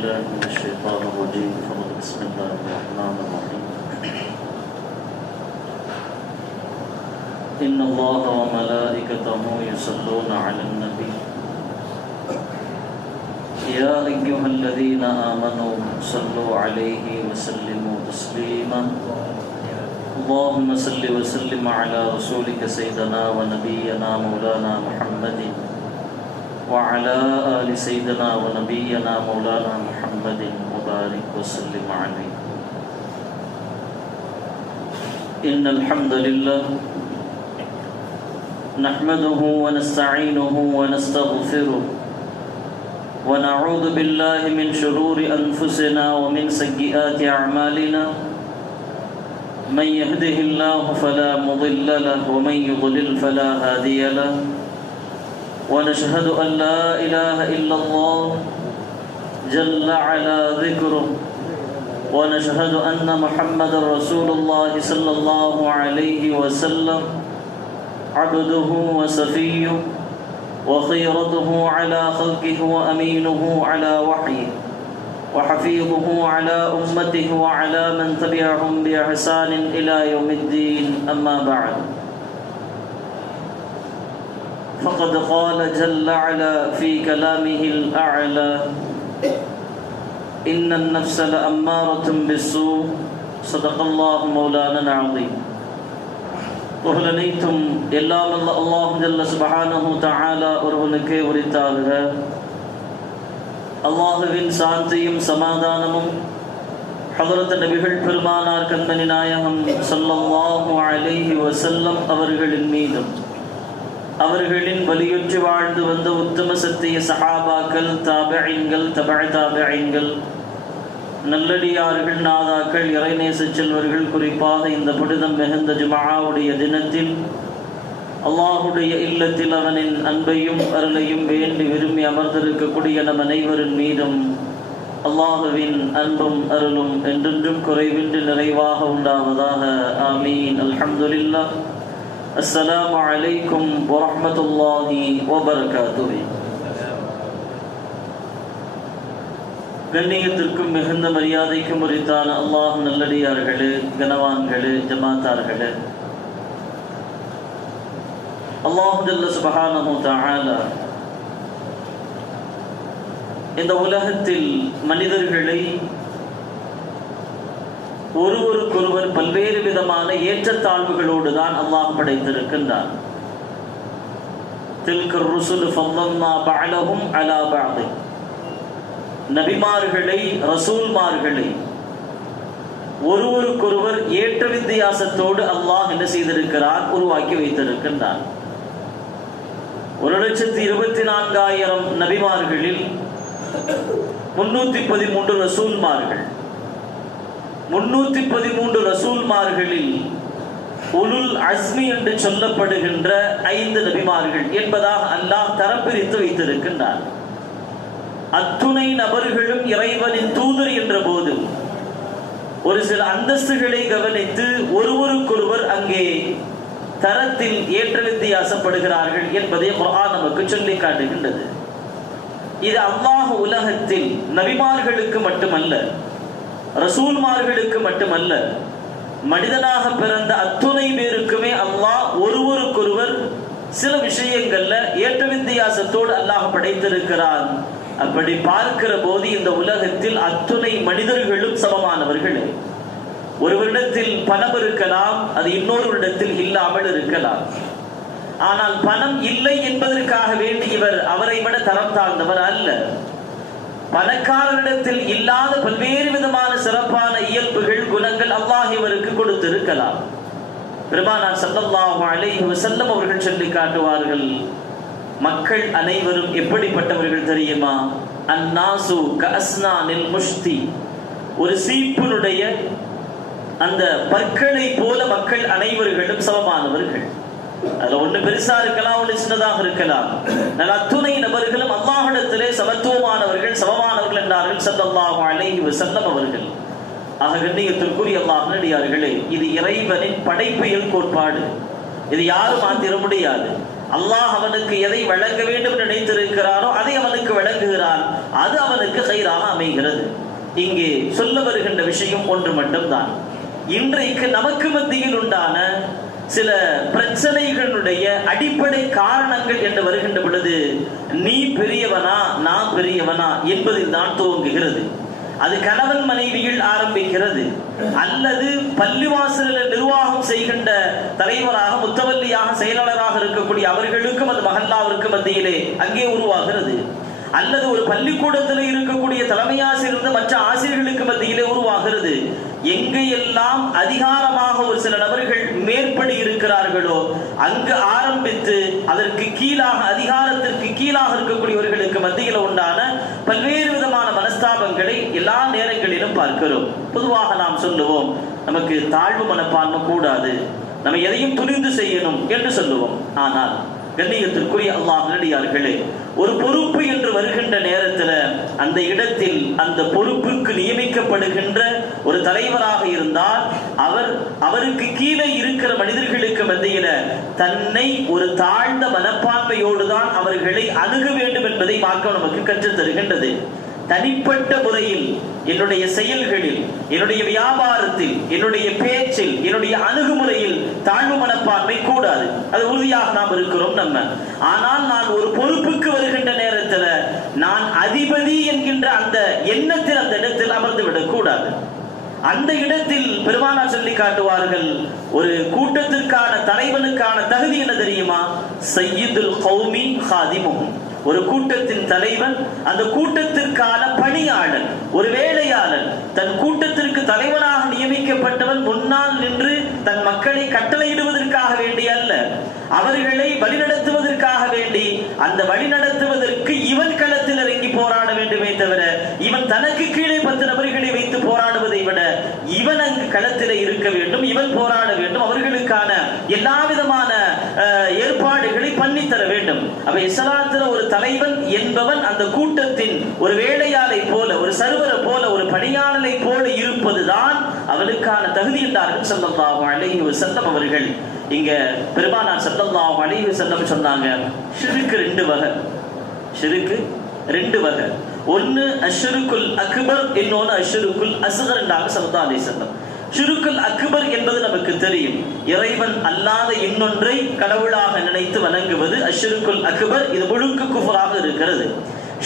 بالله من الشيطان الرجيم بسم الله الرحمن الرحيم إن الله وملائكته يصلون على النبي يا أيها الذين آمنوا صلوا عليه وسلموا تسليما اللهم صل وسلم على رسولك سيدنا ونبينا مولانا محمد وعلى آل سيدنا ونبينا مولانا محمد وبارك وسلم عليه. إن الحمد لله نحمده ونستعينه ونستغفره ونعوذ بالله من شرور أنفسنا ومن سيئات أعمالنا من يهده الله فلا مضل له ومن يضلل فلا هادي له ونشهد أن لا إله إلا الله جل على ذكره ونشهد أن محمد رسول الله صلى الله عليه وسلم عبده وصفيه وخيرته على خلقه وأمينه على وحيه وحفيظه على أمته وعلى من تبعهم بإحسان إلى يوم الدين. أما بعد فقد قال جل وعلا في كلامه الأعلى إن النفس لأمارة بالسوء صدق الله مولانا العظيم. புகழனைத்தும் எல்லாம் அல்லாஹ் ஜல்ல சுப்ஹானஹு தஆலா ஒருவனுக்கே உரித்தாக. அல்லாஹுவின் சாந்தியும் சமாதானமும் ஹதரத் நபிகள் பெருமானார் கண்மணி நாயகம் ஸல்லல்லாஹு அலைஹி வஸல்லம் அவர்களின் மீதும் அவர்களின் வலியுற்றி வாழ்ந்து வந்த உத்தம சத்திய சஹாபாக்கள், தாபிஈன்கள், தபஅ தாபிஈன்கள், நல்லடியார்கள், நாதாக்கள், இறைநேச செல்வர்கள், குறிப்பாக இந்த புனிதம் மிகுந்த ஜும்ஆவுடைய தினத்தில் அல்லாஹுடைய இல்லத்தில் அவனின் அன்பையும் அருளையும் வேண்டி விரும்பி அமர்ந்திருக்கக்கூடிய நம் அனைவரின் மீதும் அல்லாஹுவின் அன்பும் அருளும் என்றென்றும் குறைவின்றி நிறைவாக உண்டாவதாக. ஆமீன். அல்ஹம்துலில்லாஹ். அஸ்ஸலாமு அலைக்கும் வரஹ்மத்துல்லாஹி வபரகாத்துஹு. கண்ணியத்திற்கும் மிகுந்த மரியாதைக்கும் உரித்தான அல்லாஹ் நல்லடியார்களே, கனவான்களே, ஜமாத்தார்களே, அல்லாஹ் ஜல்ல சுப்ஹானஹு தஆலா இந்த உலகத்தில் மனிதர்களை ஒருவருக்கொருவர் பல்வேறு விதமான ஏற்றத்தாழ்வுகளோடு தான் அல்லாஹ் படைத்திருக்கின்றான். தில்க ருசுல் ஃபல்லல்னா பஅலஹும் அலா பஅத். நபிமார்களை, ரசூல்மார்களை ஒருவருக்கொருவர் ஏற்ற வித்தியாசத்தோடு அல்லாஹ் என்ன செய்திருக்கிறார்? உருவாக்கி வைத்திருக்கின்றான். 1,24,000 நபிமார்களில் 313 ரசூல்மார்கள். 313 ரசூல்மார்களில் உலுல் அஸ்மி என்று சொல்லப்படுகின்ற 5 நபிமார்கள் என்பதாக அல்லாஹ் தரம் பிரித்து வைத்திருக்கின்றார். அத்துணை நபர்களும் இறைவனின் தூதர் என்ற போது ஒரு சில அந்தஸ்துகளை கவனித்து ஒருவருக்கொருவர் அங்கே தரத்தில் ஏற்ற வித்தியாசப்படுகிறார்கள் என்பதை குர்ஆன் நமக்கு சொல்லி காட்டுகின்றது. இது அல்லாஹ் உலகத்தில் நபிமார்களுக்கு மட்டுமல்ல, ரசூல்மார்களுக்கு மட்டுமல்ல, மனிதனாக பிறந்த அத்துணை பேருக்குமே அல்லாஹ் ஒருவருக்கொருவர் சில விஷயங்கள்ல ஏற்ற வித்தியாசத்தோடு அல்லாஹ் படைத்திருக்கிறான். அப்படி பார்க்கிற போது இந்த உலகத்தில் அத்துணை மனிதர்களும் சமமானவர்கள். ஒருவரிடத்தில் பணம் இருக்கலாம், அது இன்னொருவரிடத்தில் இல்லாமல் இருக்கலாம். ஆனால் பணம் இல்லை என்பதற்காக வேண்டி இவர் அவரை விட தரம் தாழ்ந்தவர் அல்ல. பணக்காரரிடத்தில் இல்லாத பல்வேறு விதமான சிறப்பான இயல்புகள், குணங்கள் அல்லாஹ் இவருக்கு கொடுத்திருக்கலாம். பெருமானார் ஸல்லல்லாஹு அலைஹி வஸல்லம் அவர்கள் சொல்லி காட்டுவார்கள், மக்கள் அனைவரும் எப்படிப்பட்டவர்கள் தெரியுமா? அன்னாசு கஅஸ்னானில் முஷ்தி. ஒரு சீப்பினுடைய அந்த பற்களை போல மக்கள் அனைவர்களும் சமமானவர்கள். அதுல ஒண்ணு பெருசா இருக்கலாம், ஒண்ணு சின்னதாக இருக்கலாம். அத்துணை நபர்களும் அல்லாஹ்விடத்திலே சமத்துவமானவர்கள், சமமானவர்கள் என்றார்கள் ஸல்லல்லாஹு அலைஹி வஸல்லம் அவர்கள். ஆக கண்ணியத்திற்குரிய அல்லாஹ் நல்லடியார்களே, இது இறைவனின் படைப்பியல் கோட்பாடு. இது யாரும் மாத்திர முடியாது. அல்லாஹ் அவனுக்கு எதை வழங்க வேண்டும் என்று நினைத்திருக்கிறாரோ அதை அவனுக்கு வழங்குகிறான். அது அவனுக்கு கைராக அமைகிறது. இங்கே சொல்ல வருகின்ற விஷயம் ஒன்று மட்டும்தான். இன்றைக்கு நமக்கு மத்தியில் உண்டான சில பிரச்சனைகளுடைய அடிப்படை காரணங்கள் என்று வருகின்ற பொழுது நீ பெரியவனா நான் பெரியவனா என்பதில் தான் துவங்குகிறது. அது கணவன் மனைவியில் ஆரம்பிக்கிறது, அல்லது பள்ளிவாசலில் நிர்வாகம் செய்கின்ற தலைவராக முத்தவல்லியாக செயலாளராக இருக்கக்கூடிய அவர்களுக்கும் அது மஹல்லாவிற்கு மத்தியிலே அங்கே உருவாகிறது, அல்லது ஒரு பள்ளிக்கூடத்தில் இருக்கக்கூடிய தலைமையாசிரியர் மற்ற ஆசிரியர்களுக்கு மத்தியிலே உருவாகிறது. எங்கெல்லாம் அதிகாரமாக ஒரு சில நபர்கள் மேற்படி இருக்கிறார்களோ அங்கு ஆரம்பித்து அதற்கு கீழாக அதிகாரத்திற்கு கீழாக இருக்கக்கூடியவர்களுக்கு மத்தியில் உண்டான பல்வேறு விதமான மனஸ்தாபங்களை எல்லா நேரங்களிலும் பார்க்கிறோம். பொதுவாக நாம் சொல்லுவோம், நமக்கு தாழ்வு மனப்பான்மை கூடாது, நம்ம எதையும் துணிந்து செய்யணும் என்று சொல்லுவோம். ஆனால் கண்ணியத்திற்குரிய அல்லாஹ் நல்லடியார்களே, ஒரு பொறுப்பு என்று வருகின்ற நேரத்தில் அந்த இடத்தில் அந்த பொறுப்புக்கு நியமிக்கப்படுகின்ற ஒரு தலைவராக இருந்தால் அவருக்கு கீழே இருக்கிற மனிதர்களுக்கு மத்தியில தன்னை ஒரு தாழ்ந்த மனப்பான்மையோடு தான் அவர்களை அணுக வேண்டும் என்பதை மார்க்கம் நமக்கு கற்றுத் தருகின்றது. தனிப்பட்ட முறையில் என்னுடைய செயல்களில், என்னுடைய வியாபாரத்தில், என்னுடைய பேச்சில், என்னுடைய அணுகுமுறையில் தாழ்வு மனப்பான்மை கூடாது. அது உறுதியாக நாம் இருக்கிறோம் நம்ம. ஆனால் நான் ஒரு பொறுப்புக்கு வருகின்ற நேரத்தில் நான் அதிபதி என்கின்ற அந்த எண்ணத்தில் அந்த இடத்தில் அமர்ந்து விடக் கூடாது. அந்த இடத்தில் பெருமானார் சொல்லி காட்டுவார்கள், ஒரு கூட்டத்திற்கான தலைவனுக்கான தகுதி என்ன தெரியுமா? சய்யிதுல் கௌமி ஹாதிமுஹும். ஒரு கூட்டத்தின் தலைவன் அந்த கூட்டத்திற்கான பணியாளர், ஒரு வேலையாளர். தன் கூட்டத்திற்கு தலைவனாக நியமிக்கப்பட்டவன் முன்னால் நின்று தன் மக்களை கட்டளையிடுவதற்காக வேண்டி அல்ல, அவர்களை வழிநடத்துவதற்காக வேண்டி, அந்த வழிநடத்துவதற்கு இவன் களத்தில் இறங்கி போராட வேண்டுமே தவிர இவன் தனக்கு கீழே 10 நபர்களை வைத்து போராடுவதை விட இவன் அங்கு களத்தில் இருக்க வேண்டும், இவன் போராட வேண்டும், அவர்களுக்கான எல்லா விதமான ஏற்பாடுகளை பண்ணித்தர வேண்டும். அப்ப இஸ்லாத்துல ஒரு தலைவன் என்பவன் அந்த கூட்டத்தின் ஒரு வேலையாளை போல, ஒரு சர்வரை போல, ஒரு பணியாளரை போல இருப்பதுதான் அவனுக்கான தகுதி என்றார்கள் ஸல்லல்லாஹு அலைஹி வஸல்லம் அவர்கள். இங்க பெருமானார் ஸல்லல்லாஹு அலைஹி வஸல்லம் சொன்னாங்க, ஷிர்க் 2 வகை. ஷிர்க் 2 வகை. ஒன்னு அஷ்ஷிருக்குல் அக்பர், இன்னொன்னு அஷ்ஷிருக்குல் அஸ்கர் என்றாங்க ஸல்லல்லாஹு அலைஹி வஸல்லம். ஷிர்குல் அக்பர் என்பது நமக்கு தெரியும், இறைவன் அல்லாத இன்னொன்றை கடவுளாக நினைத்து வணங்குவது அஷ்ஷிருக்குல் அக்பர். இது முழுக்க குஃப்ராக இருக்கிறது.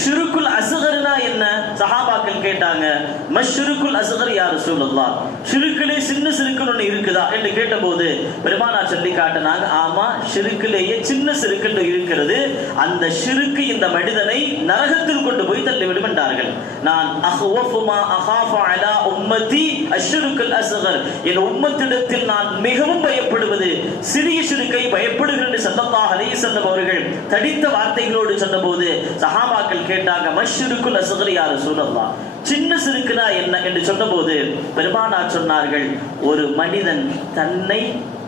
ஷிருக்குல் அஸ்கர்னா என்ன? சஹாபாக்கள் கேட்டாங்க, மஷ்ஷிருக்குல் அஸ்கர் யா ரசூலுல்லாஹ், ஷிருக்கிலே சின்ன சிறுக்கு ஒன்று இருக்குதா என்று கேட்டபோது பெருமானார் சொல்லி காட்டினாங்க, ஆமா, ஷிருக்கிலேயே சின்ன சிறுக்கு இருக்கிறது. அந்த ஷிருக்கு இந்த மனிதனை நரகத்தில் கொண்டு போய் தள்ளிவிடும் என்றார்கள். நான் அஹ்வஃபு மா அஹாஃபு அலா உம்மதி அஷ்ஷிருக்குல் அஸ்கர், என் உம்மத்திடத்தில் நான் மிகவும் பயப்படுவது சிறிய ஷிருக்கை பயப்படுகிறேன் என்று ஸல்லல்லாஹு அலைஹி வஸல்லம் அவர்கள் தடித்த வார்த்தைகளோடு சொன்னபோது சஹாபாக்கள் கேட்டாங்க, மஷ்ஷிருக்குல் அஸ்கர் யா ரசூலல்லாஹ், சின்ன சிறுக்குனா என்ன என்று சொன்னபோது பெருமானார் சொன்னார்கள், ஒரு மனிதன் தன்னை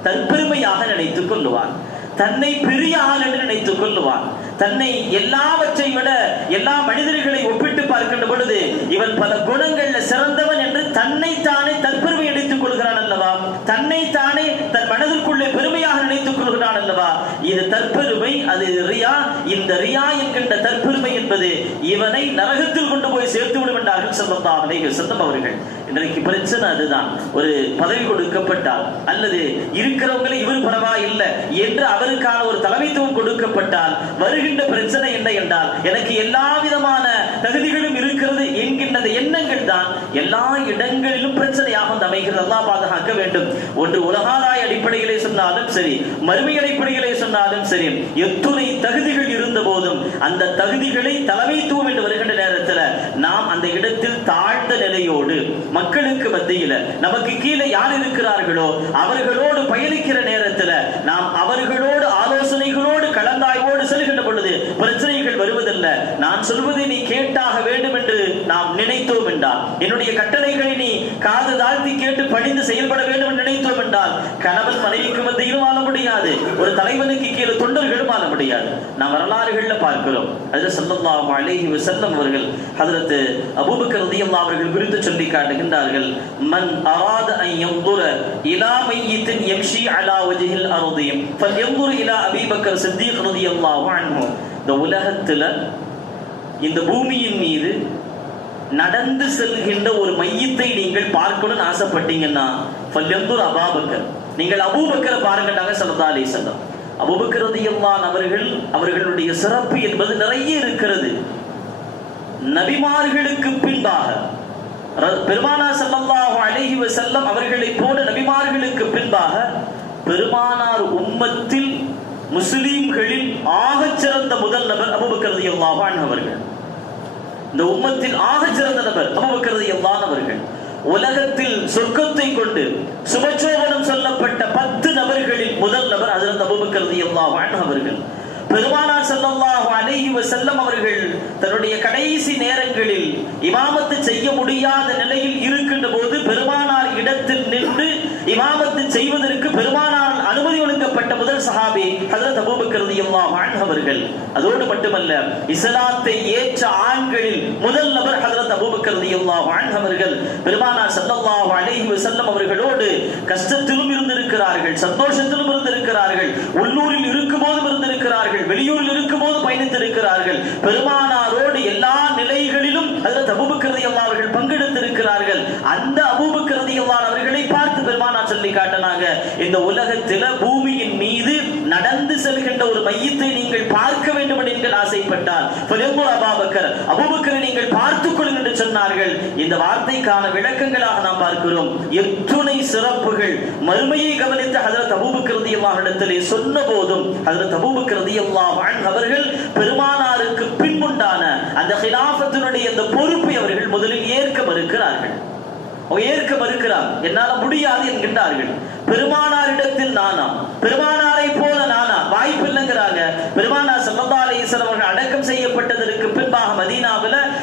தற்பெருமையாக நினைத்துக் கொள்ளுவான், தன்னை பெரிய ஆள் என்று நினைத்துக் கொள்ளுவான், தன்னை எல்லாவற்றை விட எல்லா மனிதர்களை ஒப்பிட்டு பார்க்கின்ற பொழுது இவன் பல குணங்கள்ல சிறந்தவன் என்று தன்னைத்தானே தற்பெருமை அடித்துக் கொள்கிறான் அல்லவா, தன்னைத்தானே தன் மனதிற்குள்ளே பெருமையாக நினைத்துக் கொள்கிறான் அல்லவா, இது தற்பெருமை, அது ரியா. இந்த ரியா என்கின்ற தற்பெருமை என்பது இவனை நரகத்தில் கொண்டு போய் சேர்த்து விடும் என்றார்கள் ஸல்லல்லாஹு அலைஹி வஸல்லம் அவர்கள். இன்றைக்கு பிரச்சனை அதுதான். ஒரு பதவி கொடுக்கப்பட்டால் அல்லது இருக்கிறவங்களே இவர் பரவாயில்லை என்று அவருக்கான ஒரு தலைமைத்துவம் கொடுக்கப்பட்டால் வருகின்ற பிரச்சனை என்ன என்றால், எனக்கு எல்லா விதமான தகுதிகளும் இருக்கிறது என்கின்ற எண்ணங்கள் தான் எல்லா இடங்களிலும் பிரச்சனையாக அமைகிறது. அல்லாஹ் பாதுகாக்க வேண்டும். ஒன்று உலகாராய அடிப்படையிலே சொன்னாலும் சரி, மறுமை அடிப்படையிலே சொன்னாலும் சரி, எத்துணை தகுதிகள் இருந்த போதும் அந்த தகுதிகளை தலைமைத்துவம் என்று வருகின்ற நேரத்தில் நாம் அந்த இடத்தில் தாழ்ந்த நிலையோடு மக்களுக்கு மத்தியில நமக்கு கீழே யார் இருக்கிறார்களோ அவர்களோடு பயணிக்கிற நேரத்தில் நாம் அவர்களோடு ஆலோசனைகளோடு கலந்தாய்வோடு செல்கின்ற பொழுது பிரச்சனைகள் வருவதல்ல. நான் சொல்வதை நீ கேட்டாக வேண்டும் என்று நாம் நினைத்தோம் என்றால், என்னுடைய கட்டளைகளை நீ காது தாழ்த்தி கேட்டு பணிந்து செயல்பட வேண்டும் என்று நினைத்தோம் என்றால், கணவன் மனைவிக்கு மத்தியிலும் வாழ முடியாது, ஒரு தலைவனுக்கு கீழே தொண்டர்களும் வாழ முடியாது. நாம் வரலாறுகள்ல பார்க்கிறோம். ஹஜ்ரத் ஸல்லல்லாஹு அலைஹி வஸல்லம் அவர்கள் ஹஜ்ரத் அபூபக்கர் ரலியல்லாஹு அவர்கள் குறித்து சொல்லி காட்டுகின்றார்கள், மன் அராத அன் யன்துர இலா மையித்தின் யம்ஷி அலா வஜ்ஹில் அர்தி ஃபல்யன்துர் இலா அபீபக்கர் சித்தீக் ரலியல்லாஹு அன்ஹு. இந்த உலகத்துல, இந்த பூமியின் மீது நடந்து செல்கின்ற ஒரு மையத்தை நீங்கள் பார்க்கணும்னு ஆசைப்பட்டீங்கன்னா ஃபல்யன்துர் அபூபக்கர், நீங்கள் அபூபக்கரை பாருங்கட்டாங்க ஸல்லல்லாஹு அலைஹி வஸல்லம். அபூபக்கர் ரலியல்லாஹு அவர்களுடைய சிறப்பு என்பது நிறைய இருக்கிறது. நபிமார்களுக்கு பின்பாக பெருமானார் ஸல்லல்லாஹு அலைஹி வஸல்லம் அவர்களை போல நபிமார்களுக்கு பின்பாக பெருமானார் உம்மத்தில் முஸ்லிம்களில் ஆகச் சிறந்த முதல் நபர் அபூபக்கர் ரலியல்லாஹு அன்ஹு அவர்கள். இந்த உம்மத்தில் ஆகச் சிறந்த நபர் அபூபக்கர் ரலியல்லாஹு அவர்கள். உலகத்தில் சொர்க்கத்தை கொண்டு சுபச்சோபனம் சொல்லப்பட்ட 10 நபர்களில் முதல் நபர் ஹஜ்ரத் அபூபக்கர் ரலியல்லாஹு அன்ஹு அவர்கள். பெருமானார் ஸல்லல்லாஹு அலைஹி வஸல்லம் அவர்கள் தன்னுடைய கடைசி நேரங்களில் இமாமத்து செய்ய முடியாத நிலையில் இருக்கின்ற போது பெருமானார் இடத்தில் நின்று இமாமத்து செய்வதற்கு பெருமானார் அனுமதி வழங்கப்பட்ட முதல் சஹாபி ஹஜ்ரத் அபூபக்கர் ரலியல்லாஹு அன்ஹு அவர்கள். அதோடு மட்டுமல்ல, இஸ்லாத்தை ஏற்ற ஆண்களில் முதல் நபர் ஹஜ்ரத் அபூபக்கர் ரலியல்லாஹு அன்ஹு அவர்கள். பெருமானார் ஸல்லல்லாஹு அலைஹி வஸல்லம் அவர்களோடு கஷ்டத்திலும் இருந்திருக்கிறார்கள், சந்தோஷத்திலும் இருந்திருக்கிறார்கள், உள்ளூரில் இருக்கும்போதும் இருந்திருக்கிறார்கள், வெளியூரில் இருக்கும்போது பயணித்திருக்கிறார்கள். பெருமானாரோடு எல்லா நிலைகளிலும் ஹஜ்ரத் அபூபக்கர் ரலியல்லாஹு அவர்கள் பங்கெடுத்திருக்கிறார்கள். அந்த அபூபக்கர் ரலியல்லாஹு அவர்களை பார்த்து பெருமானார் சொல்லி காட்டினாங்க, இந்த உலகத்தில் பூமியின் மீது நடந்து செல்கின்ற ஒரு மையத்தை நீங்கள் பார்க்க வேண்டும் என்று நீங்கள் ஆசைப்பட்டால் அபூபக்கரை நீங்கள் பார்த்துக் கொள்ளுங்கள் என்று சொன்னார்கள். இந்த வார்த்தைக்கான விளக்கங்களாக நாம் பார்க்கிறோம். எத்துணை சிறப்புகள் மறுமையை கவனித்த ஹஜ்ரத் அபூபக்கர் ரலியல்லாஹு இடத்திலே சொன்ன போதும் ஹஜ்ரத் அபூபக்கர் ரலியல்லாஹு அன்ஹு அவர்கள் பெருமானாருக்கு பின்புண்டான அந்த ஹிலாஃபத்தினுடைய அந்த பொறுப்பை அவர்கள் முதலில் ஏற்க மறுக்கிறார்கள். என்னால முடியாது என்கின்றார்கள். பெருமானாரிடத்தில் நானா, பெருமானாரை போல நானா, வாய்ப்பு இல்லைங்கிறாங்க. பெருமானார் ஸல்லல்லாஹு அலைஹி வஸல்லம் அவர்கள் அடக்கம் செய்யப்பட்டதற்கு பின்பாக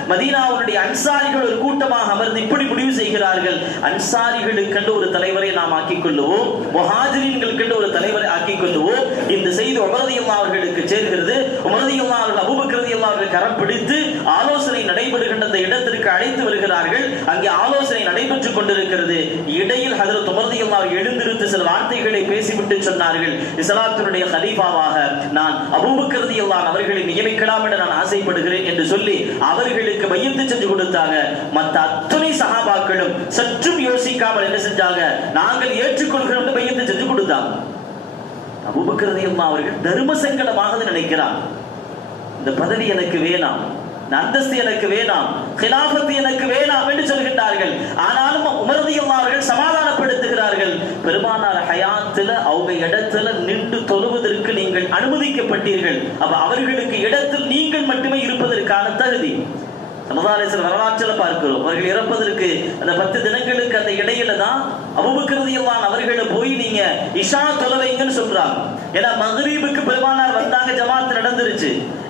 மதீனாவுடைய அன்சாரிகள் ஒரு கூட்டமாக அமர்ந்து இப்படி முடிவு செய்கிறார்கள், அன்சாரிகளுக்கென்று ஒரு தலைவரை நாம் ஆக்கிக் கொள்ளுவோம், முஹாஜிரின்களுக்கென்று ஒரு தலைவரை ஆக்கிக் கொள்ளுவோம். இந்த செய்தி உமர் ரலியல்லாஹு அவர்களுக்கு சேர்கிறது. உமர் ரலியல்லாஹு அவர்கள் அபூபக்கர் ரலியல்லாஹு அவர்கள் கரம் பிடித்து ஆலோசனை நடைபெறுகின்ற அந்த இடத்திற்கு அழைத்து வருகிறார்கள். அங்கே ஆலோசனை நடைபெற்றுக் கொண்டிருக்கிறது. இடையில் ஹஜ்ரத் உமர் ரலியல்லாஹு எழுந்திருந்து சில வார்த்தைகளை பேசிவிட்டு சொன்னார்கள், இஸ்லாத்தினுடைய கலீஃபாவாக நான் அபூபக்கர் ரலியல்லாஹு அவர்களை நியமிக்கலாம் என்று நான் ஆசைப்படுகிறேன் என்று சொல்லி அவர்களுக்கு பையத்து செஞ்சு கொடுத்தாங்க. மற்ற அத்தனை சஹாபாக்களும் சற்றும் யோசிக்காமல் என்ன செஞ்சாங்க, நாங்கள் ஏற்றுக்கொள்கிறோம் என்று பையத்து செஞ்சு கொடுத்தாங்க. அபூபக்கர் ரலியல்லாஹு அவர்கள் தர்ம சங்கடமாக நினைக்கிறார், இந்த பதவி எனக்கு வேணாம், அந்தஸ்து எனக்கு வேணாம், கிலாஃபத் எனக்கு வேணாம் என்று சொல்கின்றார்கள். ஆனாலும் உமர் ரலியல்லாஹு அவர்கள் சமாதானப்படுத்துகிறார்கள். பெருமானார் ஹயாத்துல அவங்க இடத்துல நின்று தொழுவதற்கு நீங்கள் அனுமதிக்கப்பட்டீர்கள், அப்ப அவர்களுக்கு இடத்தில் நீங்கள் மட்டுமே இருப்பதற்கான தகுதி. வரலாற்றில் பார்க்கிறோம். அவர்கள் இறப்பதற்கு அந்த 10 தினங்களுக்கு அந்த இடையில தான் அபூபக்கர் ரலியல்லாஹு அவர்களை போய் நீங்க இஷா தொழுவைங்கன்னு சொல்றாங்க. ஏன்னா மக்ரிபுக்கு பெருமானார் வந்தாங்க, ஜமாத் நடந்துருச்சு,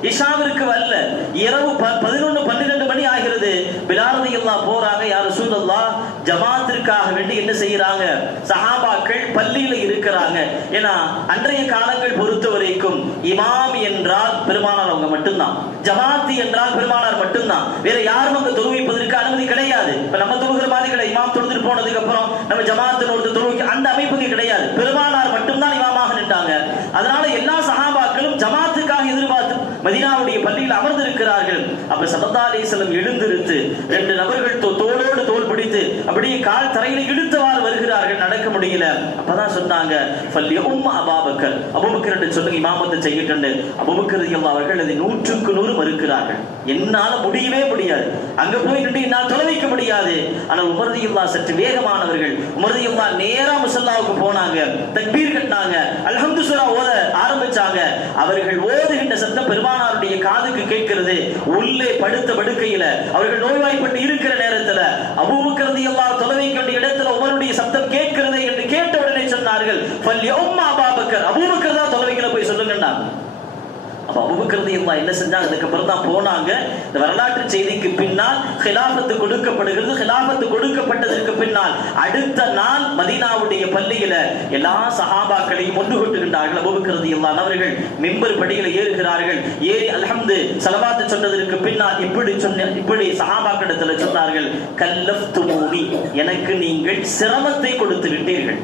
இஷாவிற்கு வரல. இரவு 11-12 மணி ஆகிறது. பிலால் ரலியல்லாஹு போறாங்க, யா ரசூலல்லாஹ் ஜமாத்திற்காக வேண்டி என்ன செய்யறாங்க, சஹாபாக்கள் பள்ளியில இருக்கிறாங்க. ஏன்னா அன்றைய காலங்கள் பொறுத்த வரைக்கும் இமாம் என்றால் பெருமானார் அவங்க மட்டும்தான், ஜமாத்தி என்றால் பெருமானார் மட்டும்தான், வேற யாரும் அங்க தொழுவிப்பதற்கு அனுமதி கிடையாது. இப்ப நம்ம தொழுகிற மாதிரி கிடையாது. இமாம் தொழுதுட்டு போனதுக்கு அப்புறம் நம்ம ஜமாத்தின் ஒரு தொழுவிக்கு அந்த அமைப்புக்கு கிடையாது. பெருமானார் மட்டும்தான் இமாமாக நின்றாங்க. அதனால எல்லா சஹாபாக்களும் ஜமாத்துக்காக எதிர்பார்த்து மதீனாவுடைய பள்ளியில் அமர்ந்திருக்கிறார்கள். அப்ப ஸல்லல்லாஹு அலைஹி வஸல்லம் எழுந்திருந்து 2 நபர்கள் தோளோடு தோள் பிடித்து அப்படியே கால் தரையில இழுத்தவாறு வருகிறார்கள், நடக்க முடியல. அப்பதான் சொன்னாங்க, ஃபல்யஉம் அபூபக்கர், அபூபக்கர் என்று சொல்லுங்க, இமாமத்தை செய்யட்டு. அபூபக்கர் ரலியல்லாஹு அவர்கள் அதை 100க்கு 100 மறுக்கிறார்கள். என்னால முடியவே முடியாது, அங்க போய் நின்று என்னால் தொலைவிக்க முடியாது. ஆனால் உமர் ரலியல்லாஹு சற்று வேகமானவர்கள். உமர் ரலியல்லாஹு நேரா முஸல்லாவுக்கு போனாங்க, தக்பீர் கட்டினாங்க, அல்ஹம்து சூரா ஓத ஆரம்பிச்சாங்க. அவர்கள் ஓதுகின்ற சத்தம் பெருமானாருடைய காதுக்கு கேட்கிறது. உள்ளே படுத்த படுக்கையில அவர்கள் நோய்வாய்ப்பட்டு இருக்கிற நேரத்துல அபூபக்கர் ரலியல்லாஹு தொலைவிக்க வேண்டிய இடத்துல உமருடைய சத்தம் கேட்கிறது என்று கேட்ட உடனே சொன்னார்கள், ஃபல்யஉம் அபூபக்கர், அபூபக்கர் தான் தொலைவிக்கல போய் சொல்லுங்கன்னாங்க. அப்ப அபூபக்கர் ரலியல்லாஹு என்ன செஞ்சாங்க? அதுக்கப்புறம் தான் போனாங்க. இந்த வரலாற்று செய்திக்கு பின்னால் ஹிலாஃபத்து கொடுக்கப்படுகிறது. ஹிலாஃபத்து கொடுக்கப்பட்டதற்கு பின்னால் அடுத்த நாள் மதீனாவுடைய பள்ளியில எல்லா சஹாபாக்களையும் ஒன்று கூட்டுகின்றார்கள். அபூபக்கர் ரலியல்லாஹு அவர்கள் மிம்பர் படியில ஏறுகிறார்கள். ஏறி அல்ஹம்து ஸலவாத் சொன்னதற்கு பின்னால் இப்படி சஹாபாக்களிடத்தில் சொன்னார்கள், கல்லஃப்துமூனி, எனக்கு நீங்கள் சிரமத்தை கொடுத்து விட்டீர்கள்.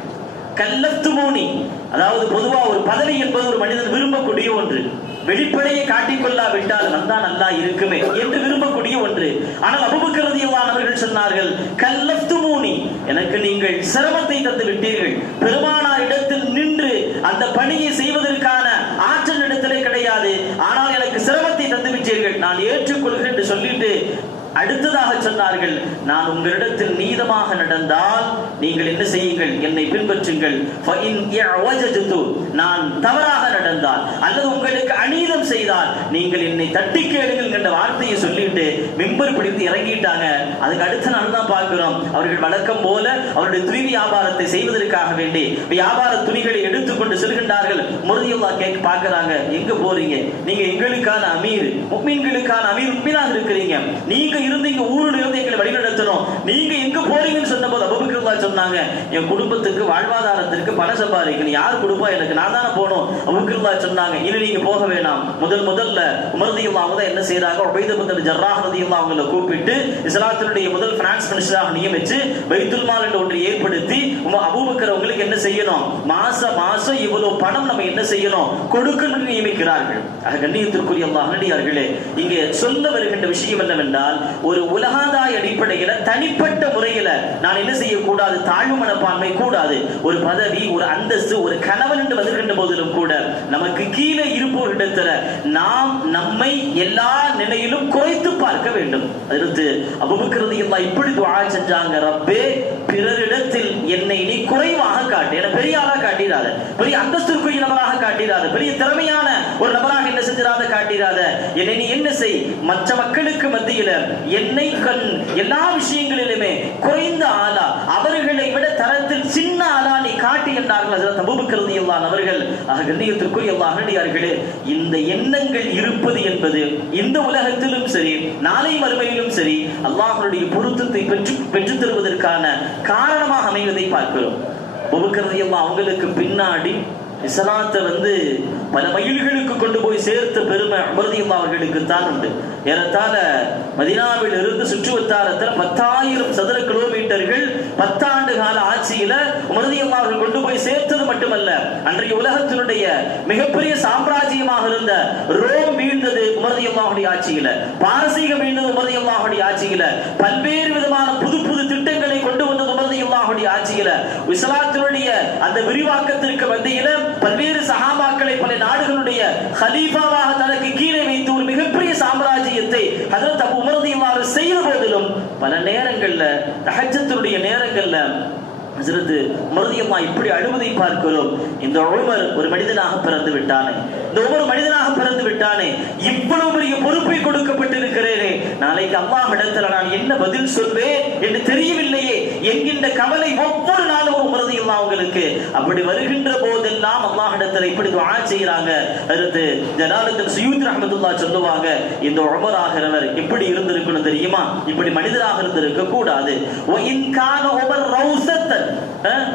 கல்லஃப்துமூனி, அதாவது பொதுவா ஒரு பதவி என்பது ஒரு மனிதன் விரும்பக்கூடிய ஒன்று. வெளிப்படையை காட்டிக்கொள்ளாவிட்டால் வந்தா நல்லா இருக்குமே என்று விரும்பக்கூடிய ஒன்று. ஆனால் அபூபக்கர் ரலியல்லாஹு அவர்கள் சொன்னார்கள், கல்லஃப்துமூனி, எனக்கு நீங்கள் சிரமத்தை தந்து விட்டீர்கள். பெருமானார் இடத்தில் நின்று அந்த பணியை செய்வதற்கான ஆற்றல் இடத்திலே கிடையாது, ஆனால் எனக்கு சிரமத்தை தந்து விட்டீர்கள், நான் ஏற்றுக்கொள்கிறேன் என்று சொல்லிட்டு அடுத்ததாக சொன்னார்கள், நான் உங்களிடத்தில் நீதமாக நடந்தால் நீங்கள் என்ன செய்யுங்கள்? என்னை பின்பற்றுங்கள். நான் தவறாக நடந்தால் அல்லது உங்களுக்கு அநீதம் செய்தால் நீங்கள் என்னை தட்டி கேளுங்கள் என்ற வார்த்தையை சொல்லிட்டு மிம்பர் பிடித்து இறங்கிட்டாங்க. அதுக்கு அடுத்த நாள் தான் பார்க்கிறோம், அவர்கள் வழக்கம் போல அவருடைய துணி வியாபாரத்தை செய்வதற்காக வேண்டி வியாபார துணிகளை எடுத்துக்கொண்டு செல்கின்றார்கள். முர்தியல்லாஹ் கேட்க பார்க்கிறாங்க, எங்க போறீங்க? நீங்க எங்களுக்கான அமீர், முஃமின்களுக்கான அமீர், முஃமினாக இருக்கிறீங்க, நீங்க இருந்தீங்க ஊரில் இருந்து எங்களை வழிநடத்தணும், நீங்க எங்க போறீங்கன்னு சொன்னபோது அபூபக்கர் ரலியல்லாஹு சொன்னாங்க, என் குடும்பத்துக்கு வாழ்வாதாரத்திற்கு பணம் சம்பாதிக்கணும், யார் கொடுப்பா? எனக்கு, நான் தானே போகணும். அபூபக்கர் ரலியல்லாஹு சொன்னாங்க, இனி நீங்க போக வேணாம். முதல்ல உமர் ரலியல்லாஹு தான் என்ன செய்யறாங்க? உபைத் இப்னு ஜர்ராஹ் ரலியல்லாஹு அவங்களை கூப்பிட்டு இஸ்லாத்தினுடைய முதல் பினான்ஸ் மினிஸ்டராக நியமிச்சு பைத்துல் மால் என்ற ஒன்றை ஏற்படுத்தி அபூபக்கர் அவங்களுக்கு என்ன செய்யணும்? மாசம் இவ்வளவு பணம் நம்ம என்ன செய்யணும்? கொடுக்கணும் நியமிக்கிறார்கள். கண்ணியத்திற்குரிய அல்லாஹ் நல்லடியார்களே, இங்கே சொல்ல வருகின்ற விஷயம் என்னவென்றால், ஒரு உலகாதாய அடிப்படையில தனிப்பட்ட முறையில நான் என்ன செய்யக்கூடாது? தாழ்வு மனப்பான்மை கூடாது. ஒரு பதவி, ஒரு அந்தஸ்து, ஒரு கணவன் என்று வருகின்ற போதிலும் கூட நமக்கு கீழே இருப்பவர்களிடத்துல நாம் நம்மை எல்லா நிலையிலும் குறைத்து பார்க்க வேண்டும். அடுத்து அபூபக்கர் ரலியல்லாஹு இப்படி துஆ செஞ்சாங்க, ரப்பே, பிறரிடத்தில் என்னை நீ குறைவாக காட்டு, என பெரிய ஆளா காட்டிடாத, பெரிய அந்தஸ்திற்குரிய நபராக காட்டிடாத, பெரிய திறமையான ஒரு நபராக என்ன செஞ்சிடாத காட்டிடாத, என்னை நீ என்ன செய், மற்ற மக்களுக்கு மத்தியில என்னை எல்லா விஷயங்களிலுமே குறைந்த ஆளா, அவர்களை விட தரத்தில் சின்ன ஆளா நீ காட்டி என்றார்கள் ஹஜ்ரத் அபூபக்கர் ரலியல்லாஹு அவர்கள். கண்ணியத்திற்குரிய அல்லாஹ் நல்லடியார்களே, இந்த எண்ணங்கள் இருப்பது என்பது இந்த உலகத்திலும் சரி நாளை மறுமையிலும் சரி அல்லாஹ்வுடைய பொருத்தத்தை பெற்றுத் தருவதற்கான காரணமாக அமைவதை பார்க்கிறோம். அபூபக்கர் ரலியல்லாஹு அவங்களுக்கு பின்னாடி இஸ்லாத்தை பல மைல்களுக்கு கொண்டு போய் சேர்த்த பெருமை உமர் ரலியல்லாஹு அவர்களுக்கு தான் உண்டு. ஏறத்தாழ மதீனாவில் இருந்து சுற்றுவட்டாரத்தில் 10,000 சதுர கிலோமீட்டர்கள் 10 ஆண்டு கால ஆட்சியில உமர் ரலியல்லாஹு அவர்கள் கொண்டு போய் சேர்த்தது மட்டுமல்ல, அன்றைய உலகத்தினுடைய மிகப்பெரிய சாம்ராஜ்யமாக இருந்த ரோம் வீழ்ந்தது உமர் ரலியல்லாஹுடைய ஆட்சியில, பாரசீகம் வீழ்ந்தது உமர் ரலியல்லாஹுடைய ஆட்சியில, பல்வேறு விதமான புது புது திட்டங்களை கொண்டு வந்தது உமர் ரலியல்லாஹுடைய ஆட்சியில, இஸ்லாத்தினுடைய அந்த விரிவாக்கத்திற்கு மத்தியில பல்வேறு சஹாபாக்களை பல நாடுகளுடைய ஹலீஃபாவாக தனக்கு கீழே வைத்து ஒரு மிகப்பெரிய சாம்ராஜ்யத்தை ஹஜ்ரத் அபூ உமர் ரலியல்லாஹு செய்த போதிலும் பல நேரங்கள்ல தஹஜ்ஜுடைய நேரங்கள்ல ஹஜ்ரத் உமர் ரலியல்லாஹு இப்படி அழுவதை பார்க்கிறோம். இந்த உமர் ஒரு மனிதனாக பிறந்து விட்டானே, இந்த உமர் மனிதனாக பிறந்து விட்டானே, இவ்வளவு பெரிய பொறுப்பை கொடுக்கப்பட்டிருக்கிறேனே, நாளைக்கு அல்லாஹ் இடத்துல நான் என்ன பதில் சொல்வேன் என்று தெரியவில்லையே என்கின்ற கவலை ஒவ்வொரு நாளும் உமர் ரலியல்லாஹு அவங்களுக்கு. அப்படி வருகின்ற போதெல்லாம் அல்லாஹ் இடத்துல இப்படி துஆ செய்யறாங்க. ஹஜ்ரத் ஜலாலுத்தீன் சுயூத்தி ரஹ்மத்துல்லாஹி சொல்லுவாங்க, இந்த உமர் ஆகிறவர் எப்படி இருந்திருக்கணும் தெரியுமா? இப்படி மனிதராக இருந்திருக்க கூடாது. வ இன் கான உமர்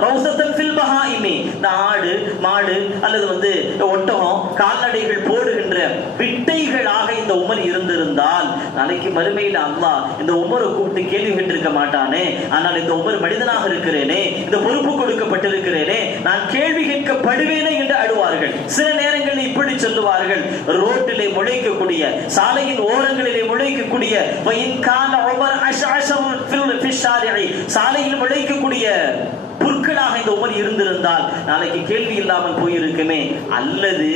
ரௌசத்தன் ஃபில் பஹாயிமி, ஆடு மாடு அல்லது ஒட்டகம் கால்நடைகள் போடுகின்ற விட்டைகளாக இந்த உமர் இருந்திருந்தால் நாளைக்கு மறுமையில் அல்லாஹ் இந்த உமரை கூப்பிட்டு கேள்வி கேட்டிருக்க மாட்டானே. ஆனால் இந்த உமர் மனிதனாக இருக்கிறேனே, இந்த பொறுப்பு கொடுக்கப்பட்டிருக்கிறேனே, நான் கேள்வி கேட்கப்படுவேனே என்று அழுவார்கள். சில நேரங்களில் இப்படி சொல்லுவார்கள், ரோட்டிலே முளைக்கக்கூடிய, சாலையின் ஓரங்களிலே முளைக்கக்கூடிய, சாலையில் முளைக்கக்கூடிய புற்களாக இந்த உமர் இருந்திருந்தால் நாளைக்கு கேள்வி இல்லாமல் போயிருக்குமே. அல்லது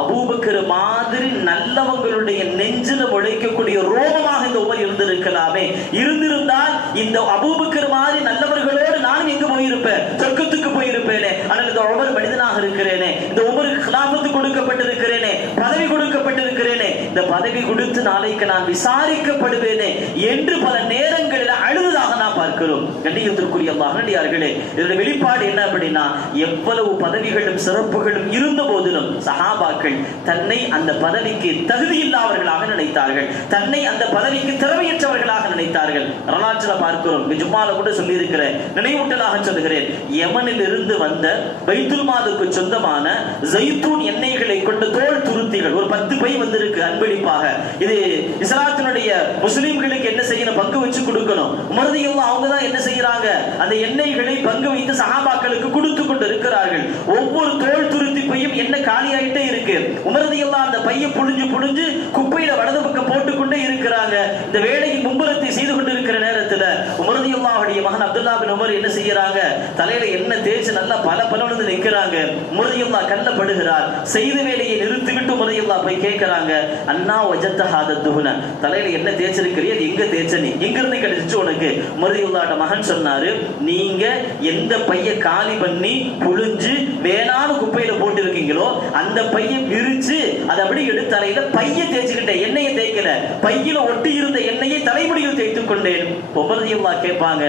அபூபக்கர் மாதிரி நல்லவங்களுடைய நெஞ்சில முளைக்கக்கூடிய ரோமமாக இந்த உமர் இருந்திருக்கலாமே. இருந்திருந்தால் இந்த அபூபக்கர் மாதிரி நல்லவர்களோடு நானும் எங்க போயிருப்பேன்? சொர்க்கத்துக்கு போயிருப்பேனே. ஆனால் இந்த உமர் மனிதனாக இருக்கிறேனே, இந்த உமருக்கு கிலாஃபத்து கொடுக்கப்பட்டிருக்கிறேனே, பதவி கொடுக்கப்பட்டிருக்கிறேனே, இந்த பதவி கொடுத்து நாளைக்கு நான் விசாரிக்கப்படுவேனே என்று பல நேரங்களில் அழுததாக நான் பார்க்கிறோம். கண்ணியத்திற்குரிய அல்லாஹ்வினடியார்களே, இதனுடைய வெளிப்பாடு என்ன அப்படின்னா, எவ்வளவு பதவிகளும் சிறப்புகளும் இருந்த போதிலும் சஹாபாக்கள் தன்னை அந்த பதவிக்கு தகுதி இல்லாதவர்களாக நினைத்தார்கள், தன்னை அந்த பதவிக்கு திறமையற்றவர்களாக நினைத்தார்கள். வரலாற்றில் பார்க்கிறோம். ஜும்மால கூட சொல்லி இருக்கிற நினைவூட்டலாக சொல்லுகிறேன். யமனில் இருந்து வந்த பைத்துல் மாலுக்கு சொந்தமான ஜைத்தூன் எண்ணெய்களை கொண்ட தோல் துருத்திகள் ஒரு 10 பை வந்திருக்கு அன்பளிப்பாக. இது இஸ்லாத்தினுடைய முஸ்லிம்களுக்கு என்ன செய்யணும், பங்கு வச்சு கொடுக்கணும். உமர் ரலியல்லாஹு அவங்க தான் என்ன செய்யறாங்க, அந்த எண்ணெய்களை பங்கு வைத்து சஹாபாக்களுக்கு கொடுத்து கொண்டு இருக்கிறார்கள். ஒவ்வொரு தோல் துருத்தி பையும் என்ன காலியாயிட்டே இருக்கு. உமர் ரலியல்லாஹு அந்த பையை புழிஞ்சு புழிஞ்சு குப்பையில வலது பக்கம் போட்டுக்கொண்டே இருக்கிறாங்க. இந்த வேலையின் மும்பரத்தை செய்து கொண்டு இருக்கிற நேரத்தில் உமர் ரலியல்லாஹுடைய மகன் அப்துல்லா பின் உமர் என்ன செய்யறாங்க, தலையில என்ன தேய்ச்சி நல்லா பல பலவந்து நிற்கிறாங்க. உமர் ரலியல்லாஹு கல்லப்படுகிறார். செய்த வேலையை நிறுத்திவிட்டு உமர் ரலியல்லாஹு போய் கேட்கிறாங்க, அண்ணா வஜத்த ஹாத துஹன, தலையில என்ன தேய்ச்சிருக்கிறீ, அது எங்க தேய்ச்ச, நீ எங்க இருந்து கிடைச்சிச்சு உனக்கு? உமர் ரலியல்லாஹு மகன் சொன்னாரு, நீங்க எந்த பைய காலி பண்ணி புழிஞ்சு வேணான குப்பையில போட்டு இருக்கீங்களோ அந்த பையை விரிச்சு அதை அப்படி எடுத்து தலையில பைய தேய்ச்சிக்கிட்டேன், எண்ணெயை தேய்க்கல, பையில ஒட்டி இருந்த எண்ணெயை தலைமுடியில் தேய்த்துக் கொண்டேன். உமர் ரலியல்லாஹு கேட்பாங்க,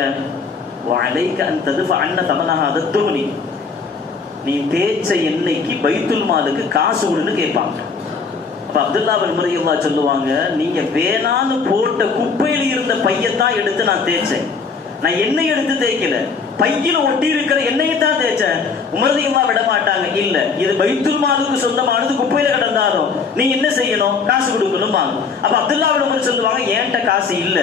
வலைக அன் ததுஃப அன்ன தமனஹா துஹனி, நீ தேய்ச்ச எண்ணெய்க்கு பைத்துல் மாலுக்கு காசு கொடுன்னு கேட்பாங்க. அப்ப அப்துல்லா பின் உமர் ரலியல்லாஹு சொல்லுவாங்க, நீங்க வேணான்னு போட்ட குப்பையில இருந்த பையத்தான் எடுத்து நான் தேய்ச்சேன், நான் எண்ணெய் எடுத்து தேய்க்கல, பையில ஒட்டி இருக்கிற எண்ணெயை தான் தேய்ச்சேன். உமர் ரலியல்லாஹு விட மாட்டாங்க, இல்ல இது பைத்துல் மாலுக்கு சொந்தமானது, குப்பையில கிடந்தாலும் நீ என்ன செய்யணும், காசு கொடுக்கணும். அப்ப அப்துல்லா பின் உமர் சொல்லுவாங்க, ஏன்ட்ட காசு இல்ல,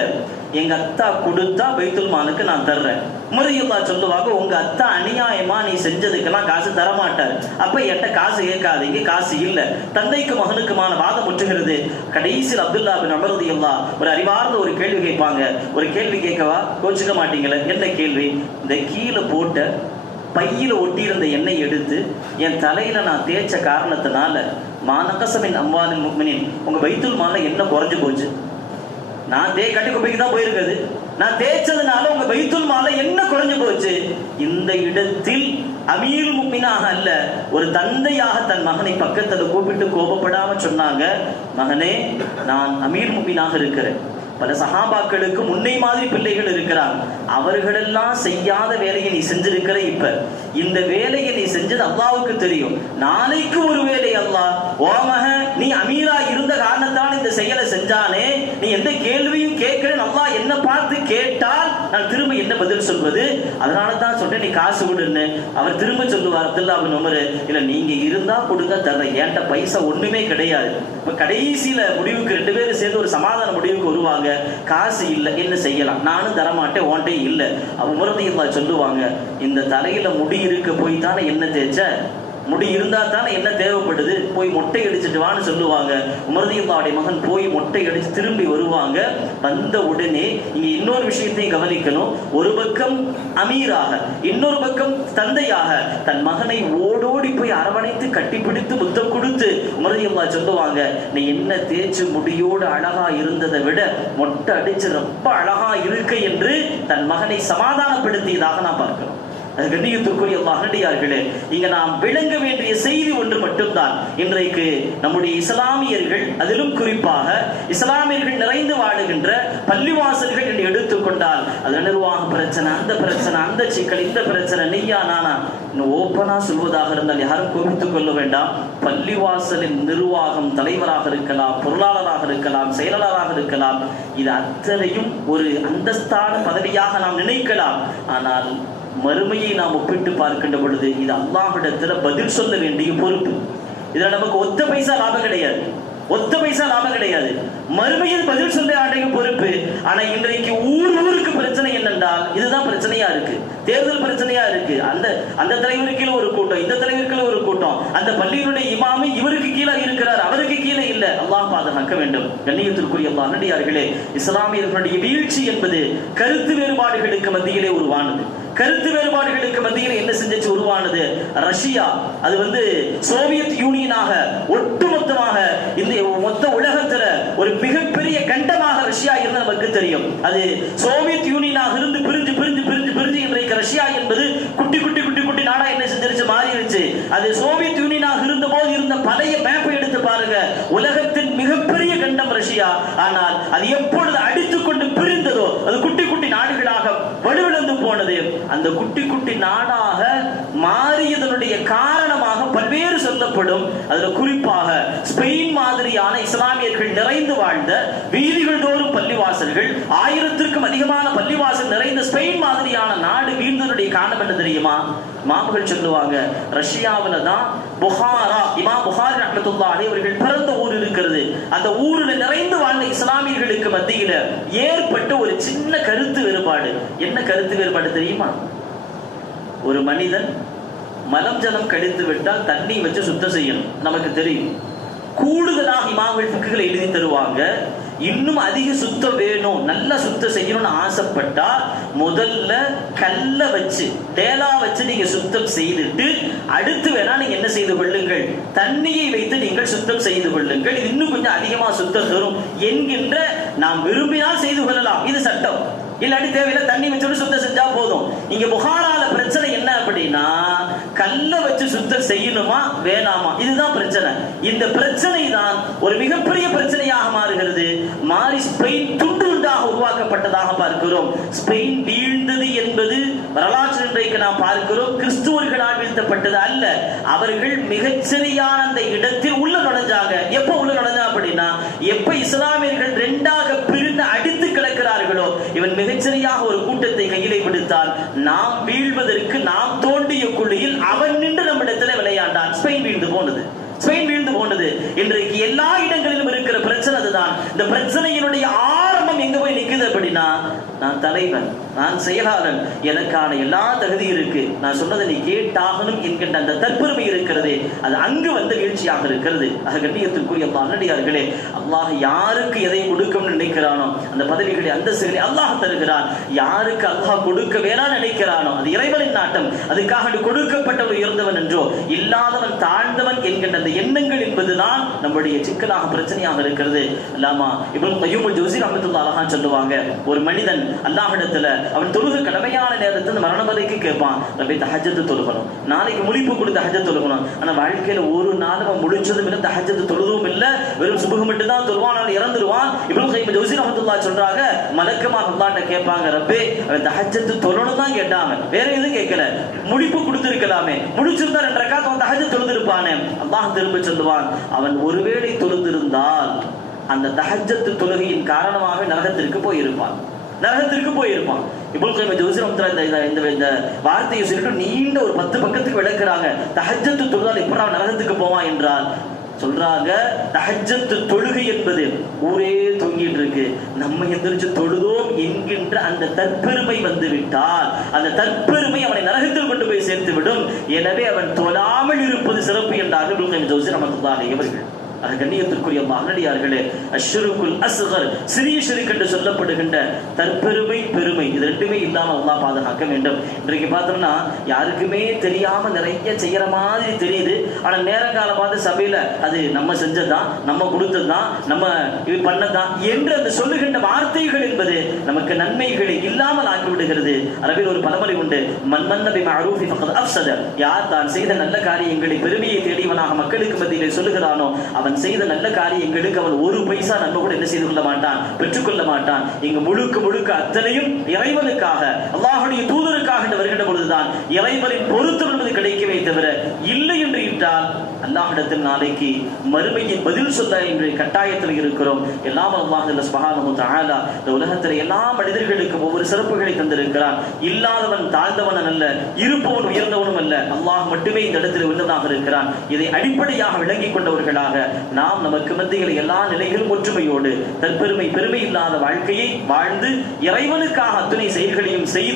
எங்க அத்தா கொடுத்தா பைத்துல் மாலுக்கு நான் தர்றேன். உமர் ரலியல்லாஹு சொல்லுவாங்க, உங்க அத்தா அநியாயமா நீ செஞ்சதுக்கெல்லாம் காசு தரமாட்டார், அப்ப என்கிட்ட காசு கேட்காதீங்க, காசு இல்ல. தந்தைக்கு மகனுக்குமான வாதம் முற்றுகிறது. கடைசியில் அப்துல்லா பின் உமர் ரலியல்லாஹு ஒரு அறிவார்ந்த ஒரு கேள்வி கேட்பாங்க. ஒரு கேள்வி கேட்கவா, கோச்சுக்க மாட்டீங்களே? என்ன கேள்வி? இந்த கீழே போட்ட பையில ஒட்டி இருந்த எண்ணெய் எடுத்து என் தலையில நான் தேய்ச்ச காரணத்தினால மானகசமின் அம்வாலின் முஃமினின், உங்க பைத்துல் மால்ல என்ன குறைஞ்சு போச்சு? நான் கட்டி குப்பைக்கு தான் போயிருக்குது, நான் தேய்ச்சதுனால உங்க பைத்துல் மால்ல என்ன குறைஞ்சு போச்சு? இந்த இடத்தில் அமீர் முஃமினாக அல்ல, ஒரு தந்தையாக தன் மகனை பக்கத்துல கூப்பிட்டு கோபப்படாம சொன்னாங்க, மகனே நான் அமீர் முஃமினாக இருக்கிறேன், பல சஹாபாக்களுக்கு முன்னை மாதிரி பிள்ளைகள் இருக்கிறாங்க, அவர்களெல்லாம் செய்யாத வேலையை நீ செஞ்சிருக்கிற. இப்ப இந்த வேலையை நீ செஞ்சது அல்லாஹ்வுக்கு தெரியும், நாளைக்கு ஒரு வேலை அல்லாஹ் ஓ மகன் நீ அமீரா இருந்த காரணத்தால் இந்த செயலை செஞ்சானே, நீ எந்த கேள்வியும் கேட்கிறேன், அல்லாஹ் என்ன பார்த்து கேட்டால் நான் திரும்ப என்ன பதில் சொல்வது? அதனால தான் சொல்றேன் நீ காசு கொடுன்னு. அவர் திரும்ப சொல்லுவார், அப்துல்லா பின் உமர், இல்ல நீங்க இருந்தா கொடுங்க தர்றேன், என்கிட்ட பைசா ஒண்ணுமே கிடையாது. இப்ப கடைசியில முடிவுக்கு 2 பேரும் சேர்ந்து ஒரு சமாதான முடிவுக்கு வருவாங்க, காசு இல்ல, என்ன செய்யலாம், நானும் தரமாட்டேன், ஓன்ட்டே இல்ல. உமர் ரலியல்லாஹு சொல்லுவாங்க, இந்த தலையில முடி இருக்க போய் தானே என்ன தேய்ச்ச, முடி இருந்தா தானே என்ன தேவைப்படுது, போய் மொட்டை அடிச்சுட்டு வான்னு சொல்லுவாங்க. உமர் ரலியல்லாஹுடைய மகன் போய் மொட்டை அடிச்சு திரும்பி வருவாங்க. வந்த உடனே இங்க இன்னொரு விஷயத்தையும் கவனிக்கணும். ஒரு பக்கம் அமீராக, இன்னொரு பக்கம் தந்தையாக தன் மகனை ஓடோடி போய் அரவணைத்து கட்டிப்பிடித்து முத்தம் கொடுத்து உமர் ரலியல்லாஹு சொல்லுவாங்க, நீ என்ன தேய்ச்சு முடியோடு அழகா இருந்ததை விட மொட்டை அடிச்சு ரொம்ப அழகா இருக்க என்று தன் மகனை சமாதானப்படுத்தியதாக நான் பார்க்கிறோம். கண்ணியத்திற்குரிய அல்லாஹ்வினடியார்களே, இங்க நாம் விளங்க வேண்டிய செய்தி ஒன்று மட்டும்தான். இன்றைக்கு நம்முடைய இஸ்லாமியர்கள், அதிலும் குறிப்பாக இஸ்லாமியர்கள் நிறைந்து வாழுகின்ற பள்ளிவாசல்கள் என்று எடுத்துக்கொண்டால் அதுல நிர்வாக பிரச்சனை, அந்த பிரச்சனை, அந்த சிக்கல், இந்த பிரச்சனை, நீயா நானா, இன்னும் ஓப்பனா சொல்வதாக இருந்தால் யாரும் கோபித்துக் கொள்ள வேண்டாம். பள்ளிவாசலின் நிர்வாகம் தலைவராக இருக்கலாம், பொருளாளராக இருக்கலாம், செயலாளராக இருக்கலாம், இது அத்தனையும் ஒரு அந்தஸ்தான பதவியாக நாம் நினைக்கலாம். ஆனால் மறுமையை நாம் ஒப்பிட்டு பார்க்கின்ற பொழுது இது அல்லாஹ்விடத்துல பதில் சொல்ல வேண்டிய பொறுப்பு. இதுல நமக்கு ஒத்த பைசா லாபம் கிடையாது, ஒத்த பைசா லாபம் கிடையாது, மறுமையில் பதில் சொல்ல வேண்டிய பொறுப்பு. ஆனா இன்றைக்கு ஊருக்கு பிரச்சனை என்னென்றால் இதுதான் பிரச்சனையா இருக்கு, தேர்தல் பிரச்சனையா இருக்கு. அந்த தலைவருக்கு கீழே ஒரு கூட்டம், இந்த தலைவருக்கு ஒரு கூட்டம், அந்த பள்ளியினுடைய இமாமு இவருக்கு கீழே இருக்கிறார், அவருக்கு கீழே இல்ல. அல்லாஹ் பாதுகாக்க வேண்டும். கண்ணியத்திற்குரிய அல்லாஹ்வினடியார்களே, இஸ்லாமியர்களுடைய வீழ்ச்சி என்பது கருத்து வேறுபாடுகளுக்கு மத்தியிலே உருவானது. கருத்து வேறுபாடுகளுக்கு மத்தியில் என்ன செஞ்சு உருவானது? ரஷ்யா, அது சோவியத் யூனியனாக ஒட்டுமொத்தமாக இந்த மொத்த உலகத்துல ஒரு மிகப்பெரிய கண்டமாக ரஷ்யா இருந்து நமக்கு தெரியும். அது சோவியத் யூனியனாக இருந்து பிரிஞ்சு பிரிஞ்சு பிரிஞ்சு பிரிஞ்சு இன்றைக்கு ரஷ்யா என்பது குட்டி குட்டி குட்டி குட்டி நாடா என்ன செஞ்சிருச்சு, மாறிடுச்சு. அது சோவியத் யூனியனாக இருந்த போது இருந்த பழைய மேப்பை எடுத்து பாருங்க, உலகத்தின் மிகப்பெரிய கண்டம் ரஷ்யா. ஆனால் அது எப்பொழுது அடித்துக்கொண்டு பிரிந்ததோ அது குட்டி குட்டி நாடுகளாக வலுவிழந்து போனது. அந்த குட்டி குட்டி நாடாக மாறியதனுடைய காரணமாக பல்வேறு சொல்லப்படும். அதுல குறிப்பாக ஸ்பெயின் மாதிரியான இஸ்லாமியர்கள் நிறைந்து வாழ்ந்த வீதிகள் தோறும் பள்ளிவாசல்கள், 1000க்கும் அதிகமான பள்ளிவாசல் நிறைந்த ஸ்பெயின் மாதிரியான நாடு வீழ்ந்ததனுடைய காரணம் என்ன தெரியுமா? மாமகள் சொல்லுவாங்க, ரஷ்யாவில தான் புகாரா, இமாம் புகாரி ரஹ்மத்துல்லாஹி அலைஹி அவர்கள் பிறந்த ஊர் இருக்கிறது. அந்த ஊரில் நிறைந்து வாழ்ந்த இஸ்லாமியர்களுக்கு மத்தியில ஏற்பட்ட ஒரு சின்ன கருத்து வேறுபாடு. என்ன கருத்து வேறுபாடு தெரியுமா? ஒரு மனிதன் மலம் ஜலம் கழித்து விட்டால் தண்ணி வச்சு சுத்தம் செய்யணும், நமக்கு தெரியும். கூடுதலாக இமாம்கள் ஃபிக்ஹ்ல எழுதி தருவாங்க, இன்னும் அதிக சுத்தம் வேணும், நல்லா சுத்தம் செய்யணும்னு ஆசைப்பட்டா முதல்ல கல்ல வச்சு டேலா வச்சு நீங்க சுத்தம் செய்துட்டு அடுத்து வேணா நீங்க என்ன செய்து கொள்ளுங்கள், தண்ணியை வைத்து நீங்கள் சுத்தம் செய்து கொள்ளுங்கள், இன்னும் கொஞ்சம் அதிகமா சுத்தம் தரும் என்கின்ற நாம் விரும்பினால் செய்து கொள்ளலாம். இது சட்டம். இல்லாட்டி தேவையில்லை, தண்ணி வச்சு சுத்தம் செஞ்சா போதும். இங்க புகாரால பிரச்சனை என்ன அப்படின்னா, கல்ல வச்சு சுத்தம் செய்யணுமா வேணாமா, இதுதான் பிரச்சனை. இந்த பிரச்சனை தான் ஒரு மிகப்பெரிய பிரச்சனையாக மாறுகிறது. மாறி ஸ்பெயின் துண்டு துண்டாக உருவாக்கப்பட்டதாக பார்க்கிறோம். ஸ்பெயின் வீழ்ந்தது என்பது வரலாற்று இன்றைக்கு நாம் பார்க்கிறோம் கிறிஸ்துவர்களால் வீழ்த்தப்பட்டது அல்ல. அவர்கள் மிகச்சரியான அந்த இடத்தில் உள்ள நுழைஞ்சாங்க. எப்ப உள்ள நுழைஞ்சா அப்படின்னா, எப்ப இஸ்லாமியர்கள் ரெண்டாக பிரிந்து அடித்து கிடக்கிறார்களோ, இவன் மிகச்சரியாக ஒரு கூட்டத்தை கையிலே பிடித்தான். நாம் வீழ்வதற்கு நாம் தோண்டிய குழியில் அவன் நின்று நம்மிடத்தில் விளையாண்டான். ஸ்பெயின் வீழ்ந்து போனது. ஸ்பெயின் வீழ்ந்து போனது. இன்றைக்கு எல்லா இடங்களிலும் இருக்கிற பிரச்சனை அதுதான். இந்த பிரச்சனையினுடைய ஆரம்பம் எங்க போய் நிக்குது அப்படின்னா, நான் தலைவன், நான் செயலாளன், எனக்கான எல்லா தகுதி இருக்கு, நான் சொன்னதை நீ கேட்டாகணும் என்கின்ற அந்த தற்பெருமை இருக்கிறது. அது அங்கு வந்து வீழ்ச்சியாக இருக்கிறது. அது கண்ணியத்திற்குரிய நல்லடியார்களே, அல்லாஹ் யாருக்கு எதை கொடுக்கணும்னு நினைக்கிறானோ அந்த பதவிகளை அந்தஸ்துகளை அல்லாஹ் தருகிறான். யாருக்கு அல்லாஹ் கொடுக்க வேணாம் நினைக்கிறானோ அது இறைவனின் நாட்டம். அதுக்காக கொடுக்கப்பட்டவன் உயர்ந்தவன் என்றோ இல்லாதவன் தாழ்ந்தவன் என்கின்ற அந்த எண்ணங்கள் என்பதுதான் நம்முடைய சிக்கலாக பிரச்சனையாக இருக்கிறது. அல்லாமா இப்னு கய்யூம் அல் ஜௌஸி ரஹ்மத்துல்லாஹி அலைஹி சொல்லுவாங்க, ஒரு மனிதன் அல்லாஹ்விடத்துல அவன் தொழுக கடமையான நேரத்துல மரணம் வரைக்கும் கேட்பான், ரப்பி தஹஜ்ஜத் தொழுகணும், நாளைக்கு முழிப்பு கொடுத்து தஹஜ்ஜத் தொழுகணும். ஆனா வாழ்க்கையில ஒரு நாள் அவன் முழிச்சதும் இல்லை, தஹஜ்ஜத் தொழுதும் இல்லை, வெறும் சுபஹ் மட்டும் தான் தொழுவான், அவன் இறந்துருவான். இப்னு கய்யூம் அல் ஜௌஸி ரஹ்மத்துல்லாஹி சொல்றாங்க, மலக்கமாக அல்லாஹ்ட்ட கேட்பாங்க, ரப்பே அவன் தஹஜ்ஜத் தொழணும் தான் கேட்டாங்க, வேற எதுவும் கேட்கல, முழிப்பு கொடுத்திருக்கலாமே, முழிச்சிருந்தா 2 ரக்காத் அவன் தஹஜ்ஜத் தொழுதிருப்பானே. அல்லாஹ் திரும்ப சொல்லுவான், அவன் ஒருவேளை தொழுதிருந்தால் அந்த தஹஜ்ஜத் தொழுகையின் காரணமாக நரகத்திற்கு போயிருப்பான். இப்னு கய்யூம் ஜௌஸி ரஹ்மத்துல்லாஹி இந்த வார்த்தையை சொல்லிட்டு நீண்ட ஒரு 10 பக்கத்துக்கு விளக்குறாங்க. தஹஜ்ஜத் தொழுதால் எப்படி அவன் நரகத்துக்கு போவான் என்றால் சொல்றாங்க, தஹஜ்ஜத் தொழுகை என்பது ஊரே தூங்கிட்டு இருக்கு, நம்ம எந்திரிச்சு தொழுதோம் என்கின்ற அந்த தற்பெருமை வந்து விட்டால் அந்த தற்பெருமை அவனை நரகத்தில் கொண்டு போய் சேர்த்து விடும். எனவே அவன் தொழாமல் இருப்பது சிறப்பு என்றார்கள் இப்னு கய்யூம் ஜௌஸி ரஹ்மத்துல்லாஹி அலைஹி அவர்கள். கண்ணியத்திற்குரிய நல்லடியார்களே, அஷ்ஷிருக்குல் அஸ்கர், சிறிய ஷிர்க் என்று சொல்லப்படுகின்ற தற்பெருமை பெருமை, இது ரெண்டுமே இல்லாம அல்லாஹ் பாதுகாக்க வேண்டும். இன்றைக்கு பார்த்தோம்னா யாருக்குமே தெரியாம நிறைய செய்யற மாதிரி தெரியுது. ஆனா நேரங்கால பார்த்து சபையில அது நம்ம செஞ்சதுதான், நம்ம கொடுத்ததுதான், நம்ம இது பண்ணதான் என்று அந்த சொல்லுகின்ற வார்த்தைகள் என்பது நமக்கு நன்மைகளை இல்லாமல் ஆக்கி விடுகிறது. அரபில் ஒரு பழமொழி உண்டு, மன்மன்ன பிமஅரூஃபி ஃபகத் அஃப்ஸத, யார் தான் செய்த நல்ல காரியங்களை பெருமையை தேடியவனாக மக்களுக்கு மத்தியிலே சொல்லுகிறானோ அவன் செய்த நல்ல காரியங்களுக்கு அவன் ஒரு பைசா நன்மை கூட என்ன செய்து கொள்ள மாட்டான், பெற்றுக்கொள்ள மாட்டான். இங்கு முழுக்க முழுக்க அத்தனையும் இறைவனுக்காக, அல்லாஹ்வுடைய தூதருக்காக என்று வருகின்ற பொழுதுதான் இறைவனின் பொருத்தம் என்பது கிடைக்கவே தவிர இல்லை என்று இட்டால் அல்லாஹ்விடத்தில் நாளைக்கு மறுமையின் பதில் சொல்ல என்று கட்டாயத்தில் இருக்கிறோம். எல்லாம் அல்லாஹ் சுப்ஹானஹு வ தஆலா இந்த உலகத்தில் எல்லா மனிதர்களுக்கும் ஒவ்வொரு சிறப்புகளை தந்திருக்கிறான். இல்லாதவன் தாழ்ந்தவன் அல்ல, இருப்பவன் உயர்ந்தவனும் அல்ல, அல்லாஹ் மட்டுமே இந்த இடத்தில் உன்னதமாக இருக்கிறான். இதை அடிப்படையாக விளங்கிக் கொண்டவர்களாக நாம் நமக்கு மத்தியில் எல்லா நிலைகளும் ஒற்றுமையோடு தற்பெருமை பெருமை இல்லாத வாழ்க்கையை வாழ்ந்து இறைவனுக்காக அத்துணை செயல்களையும் செய்து